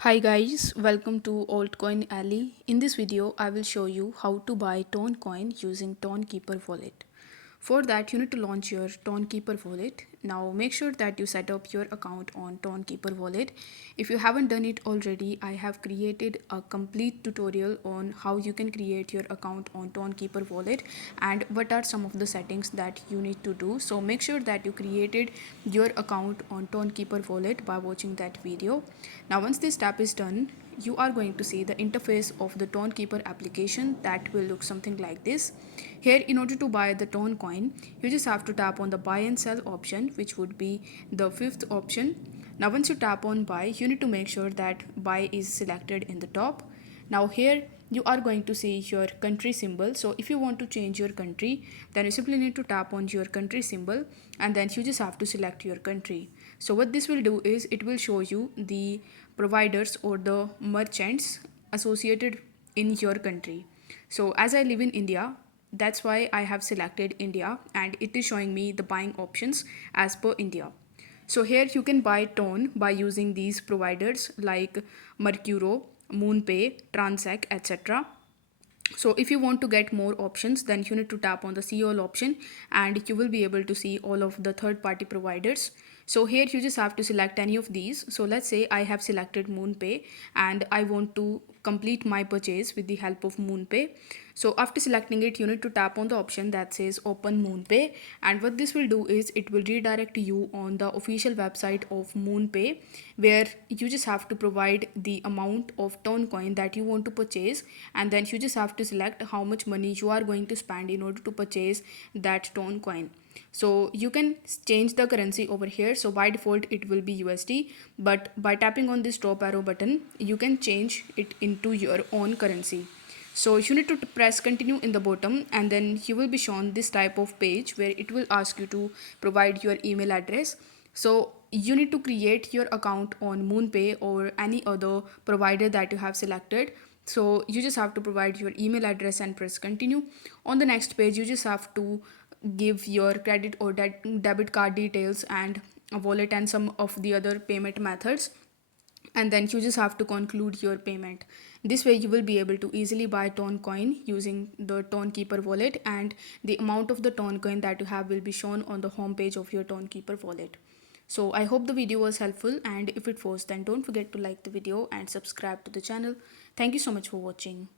Hi guys, welcome to Altcoin Alley. In this video, I will show you how to buy Toncoin using TonKeeper wallet. For that, you need to launch your TonKeeper wallet. Now make sure that you set up your account on TonKeeper wallet. If you haven't done it already, I have created a complete tutorial on how you can create your account on TonKeeper wallet and what are some of the settings that you need to do. So make sure that you created your account on TonKeeper wallet by watching that video. Now once this step is done, you are going to see the interface of the TonKeeper application that will look something like this. Here, in order to buy the Toncoin, you just have to tap on the buy and sell option, which would be the fifth option. Now once you tap on buy, you need to make sure that buy is selected in the top. Now here you are going to see your country symbol. So if you want to change your country, then you simply need to tap on your country symbol and then you just have to select your country. So what this will do is it will show you the providers or the merchants associated in your country. So as I live in India, that's why I have selected India and it is showing me the buying options as per India. So here you can buy Tone by using these providers like Mercuro, MoonPay, Transact, etc. So if you want to get more options, then you need to tap on the see all option and you will be able to see all of the third party providers. So here you just have to select any of these. So let's say I have selected MoonPay and I want to complete my purchase with the help of MoonPay. So after selecting it, you need to tap on the option that says open MoonPay, and what this will do is it will redirect you on the official website of MoonPay, where you just have to provide the amount of Toncoin that you want to purchase, and then you just have to select how much money you are going to spend in order to purchase that Toncoin. So you can change the currency over here. So by default it will be USD, but by tapping on this top arrow button you can change it into your own currency. So you need to press continue in the bottom and then you will be shown this type of page where it will ask you to provide your email address. So you need to create your account on MoonPay or any other provider that you have selected. So you just have to provide your email address and press continue. On the next page, you just have to give your credit or debit card details and a wallet and some of the other payment methods, and then you just have to conclude your payment. This way you will be able to easily buy Toncoin using the Tonkeeper wallet, and the amount of the Toncoin that you have will be shown on the home page of your Tonkeeper wallet. So I hope the video was helpful, and if it was, then don't forget to like the video and subscribe to the channel. Thank you so much for watching.